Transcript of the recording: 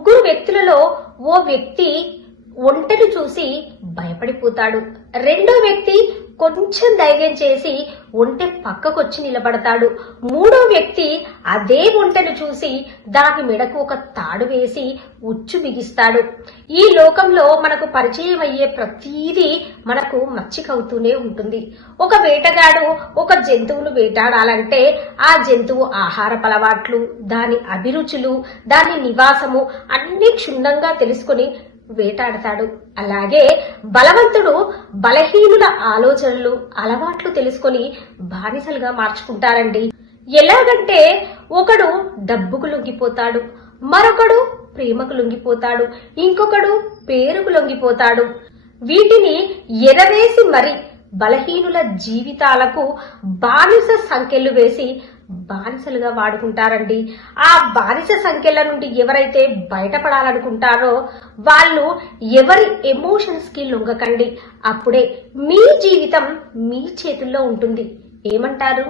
ముగ్గురు వ్యక్తులలో ఓ వ్యక్తి ఒంటెను చూసి భయపడిపోతాడు. రెండో వ్యక్తి కొంచెం ధైర్యం చేసి ఒంటె పక్కకొచ్చి నిలబడతాడు. మూడో వ్యక్తి అదే ఒంటెను చూసి దాని మెడకు ఒక తాడు వేసి ఉచ్చు బిగిస్తాడు. ఈ లోకంలో మనకు పరిచయం అయ్యే ప్రతీదీ మనకు మచ్చికవుతూనే ఉంటుంది. ఒక వేటగాడు ఒక జంతువును వేటాడాలంటే ఆ జంతువు ఆహారపు అలవాట్లు, దాని అభిరుచులు, దాని నివాసము అన్ని క్షుణ్ణంగా తెలుసుకుని వేటాడతాడు. అలాగే బలవంతుడు బలహీనుల ఆలోచనలు, అలవాట్లు తెలుసుకొని బానిసలుగా మార్చుకుంటారండి. ఎలాగంటే ఒకడు డబ్బుకు లొంగిపోతాడు, మరొకడు ప్రేమకు లొంగిపోతాడు, ఇంకొకడు పేరుకు లొంగిపోతాడు. వీటిని ఎరవేసి మరి బలహీనుల జీవితాలకు బానిస సంఖ్యలు వేసి బానిసలుగా వాడుకుంటారండి. ఆ బానిస సంఖ్యల నుండి ఎవరైతే బయటపడాలనుకుంటారో వాళ్ళు ఎవరి ఎమోషన్స్ కి లొంగకండి. అప్పుడే మీ జీవితం మీ చేతుల్లో ఉంటుంది. ఏమంటారు?